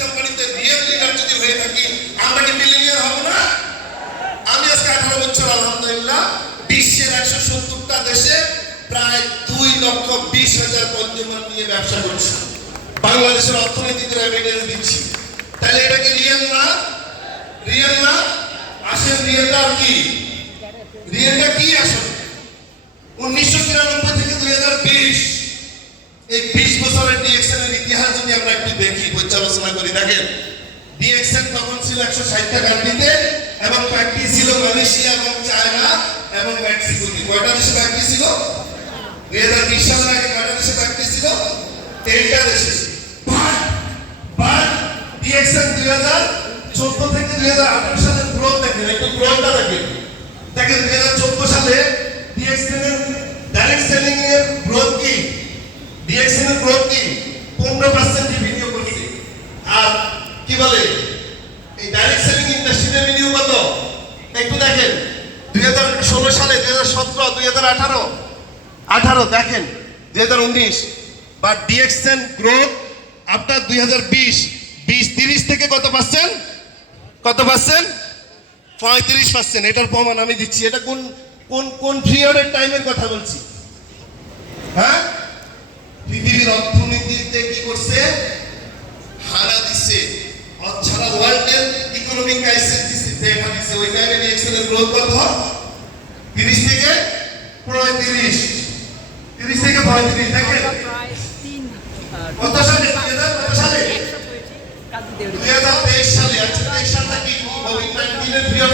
কোম্পানিতে real leader যদি হয়ে থাকি আমরা কি না আমি আজকে আঠারো বছর আলহামদুলিল্লাহ বিশ্বের একশো সত্তরটা দেশে প্রায় দুই লক্ষ বিশ হাজার কনজিউমার নিয়ে ব্যবসা করছি। বাংলাদেশের অর্থনীতিতে এভিডেন্স দিচ্ছি। তাহলে এটা কি রিয়েল না? রিয়েল না আসেন রিয়েলটা কি? রিয়েলটা কি আসলে? উনিশশো তিরানব্বই থেকে দুই হাজার বিশ। এই বিশ বছরের ডিএক্সএল এর ইতিহাস যদি আমরা একটু দেখি, পর্যালোচনা করি। দেখেন ডিএক্সএল তখন ছিল একশো ষাটটা কান্ট্রিতে এবং ফ্যাক্টরি ছিল মালয়েশিয়া এবং চায়না এবং মেক্সিকোতে। কয়টা দেশে ফ্যাক্টরি ছিল? দুই হাজার বিশ সালের আগে কয়টা দেশে ফ্যাক্টরি ছিল? তিনটা দেশে। বাট ডিএক্সএল দুই হাজার চোদ্দ থেকে দুই হাজার আঠারো সালের গ্রোথ দেখেন, একটু গ্রোথটা দেখেন। দেখেন, দুই হাজার চোদ্দ সালে ডিএক্সএল এর ডাইরেক্ট সেলিং এর গ্রোথ কি? ডিএক্সএল এর গ্রোথ কি? পনেরো পার্সেন্ট বিনিয়োগ করছে। আর কি বলে? এই ডাইরেক্ট সেলিং ইন্ডাস্ট্রিতে বিনিয়োগ কত? একটু দেখেন। দুই হাজার ষোলো সালে, দুই হাজার সতেরো, দুই হাজার আঠারো আঠারো, দেখেন। দুই হাজার উনিশ। বা ডিএক্সএন গ্রোথ আপনার দুই হাজার বিশ বিশ তিরিশ থেকে কত পার্সেন্ট কত পার্সেন্ট? পঁয়ত্রিশ পার্সেন্ট। এটার প্রমাণ আমি দিচ্ছি। এটা কোন কোন কোন পিরিয়ডের টাইমের কথা বলছি? হ্যাঁ? পৃথিবীর অর্থনীতিতে কি করছে? হারা দিছে। ওয়ার্ল্ডের ইকোনমিক ক্রাইসিস দেখা দিছে। ওই টাইমে রিঅ্যাকশনের গ্রোথ কত? 30 থেকে 35 30 থেকে 35 দেখেন। কত সালে? কত সালে? পঁয়ত্রিশ কাজী 2023 সালে। আচ্ছা এই সালটা